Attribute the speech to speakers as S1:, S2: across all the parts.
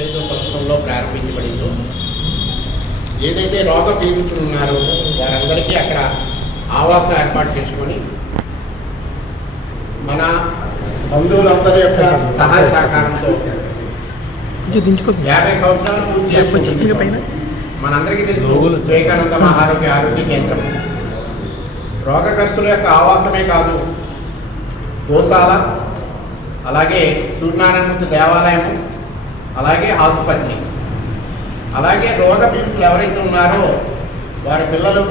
S1: ఐదో సంవత్సరంలో ప్రారంభించబడిందో. ఏదైతే రోగ పీడితులు ఉన్నారో వారందరికీ అక్కడ ఆవాసం ఏర్పాటు చేసుకొని మన బంధువులందరి యొక్క సహాయ సహకారంతో యాభై సంవత్సరాలు పూర్తి చేసుకుంటుంది మనందరికీ తెలుసు వివేకానంద మహారోగ్య ఆరోగ్య కేంద్రం. రోగగ్రస్తుల యొక్క ఆవాసమే కాదు గోశాల అలాగే సూర్యనారాయణమూర్తి దేవాలయము అలాగే ఆసుపత్రి. అలాగే రోగ పీడితులు ఎవరైతే ఉన్నారో వారి పిల్లలు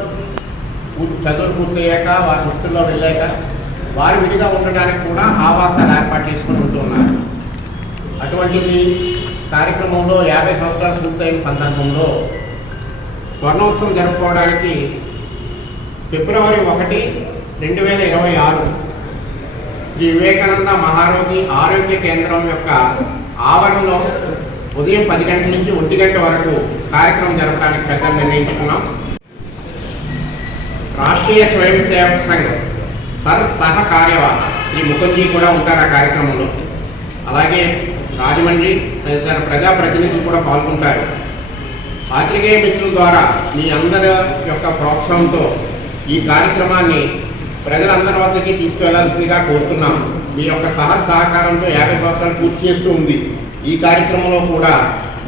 S1: చదువులు పూర్తయ్యాక వారి వృత్తుల్లో వెళ్ళాక వారు విడిగా ఉండడానికి కూడా ఆవాసాలు ఏర్పాటు చేసుకుని ఉంటున్నారు అటువంటిది కార్యక్రమంలో యాభై సంవత్సరాలు పూర్తయిన సందర్భంలో స్వర్ణోత్సవం జరుపుకోవడానికి ఫిబ్రవరి ఒకటి రెండు వేల ఇరవై ఆరు శ్రీ వివేకానంద మహారోగి ఆరోగ్య కేంద్రం యొక్క ఆవరణలో ఉదయం పది గంటల నుంచి ఒంటి గంట వరకు కార్యక్రమం జరపడానికి పెద్దలు నిర్ణయించుకున్నాం. రాష్ట్రీయ స్వయం సేవక సంఘం సర్ సహ కార్యవాహ. శ్రీ ముఖర్జీ కూడా ఉంటారు ఆ కార్యక్రమంలో. అలాగే రాజమండ్రి తదితర ప్రజాప్రతినిధులు కూడా పాల్గొంటారు. పాత్రికేయ మిత్రుల ద్వారా మీ అందరి యొక్క ప్రోత్సాహంతో ఈ కార్యక్రమాన్ని ప్రజలందరి వద్దకి తీసుకెళ్ళాల్సిందిగా కోరుతున్నాం. మీ యొక్క సహ సహకారంతో యాభై సంవత్సరాలు పూర్తి చేస్తూ ఉంది. ఈ కార్యక్రమంలో కూడా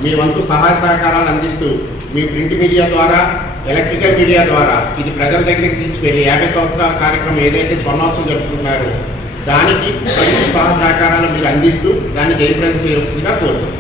S1: మీ వంతు సహాయ సహకారాలు అందిస్తూ మీ ప్రింట్ మీడియా ద్వారా ఎలక్ట్రికల్ మీడియా ద్వారా ఇది ప్రజల దగ్గరికి తీసుకెళ్ళి యాభై సంవత్సరాల కార్యక్రమం ఏదైతే స్వర్ణోత్సవం జరుపుకున్నారో దానికి మంచి సహ సహకారాలు మీరు అందిస్తూ దాన్ని జయప్రదం చేయవలసిందిగా కోరుతున్నాం.